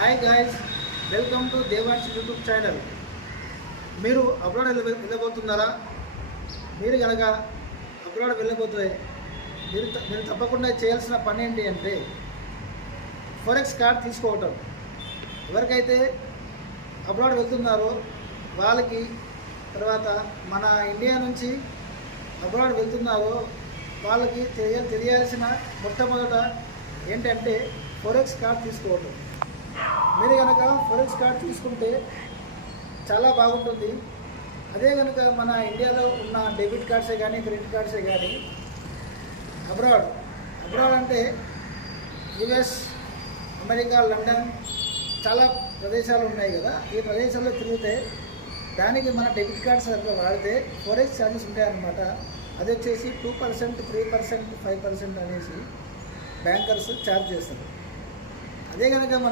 Hi guys, welcome to Devan's YouTube channel. మీరు abroad వెళ్ళబోతున్నారా? మీరు కనుక అబ్రాడ్ వెళ్ళబోతే మీరు తప్పకుండా చేయాల్సిన పని ఏంటి అంటే ఫోరెక్స్ కార్డ్ తీసుకోవటం. ఎవరికైతే అబ్రాడ్ వెళ్తున్నారో వాళ్ళకి, తర్వాత మన ఇండియా నుంచి అబ్రాడ్ వెళ్తున్నారో వాళ్ళకి తెలియాల్సిన మొట్టమొదట ఏంటంటే ఫోరెక్స్ కార్డ్ తీసుకోవటం. మీరు కనుక ఫోరెక్స్ కార్డ్ తీసుకుంటే చాలా బాగుంటుంది. అదే కనుక మన ఇండియాలో ఉన్న డెబిట్ కార్డ్సే కానీ క్రెడిట్ కార్డ్సే కానీ అబ్రాడ్ అంటే యుఎస్, అమెరికా, లండన్ చాలా ప్రదేశాలు ఉన్నాయి కదా. ఈ ప్రదేశాల్లో తిరిగితే దానికి మన డెబిట్ కార్డ్స్ కనుక వాడితే ఫోరెక్స్ ఛార్జెస్ ఉంటాయన్నమాట. అది వచ్చేసి 2%, 3%, 5% అనేసి బ్యాంకర్స్ ఛార్జ్ చేస్తారు. అదే కనుక మనం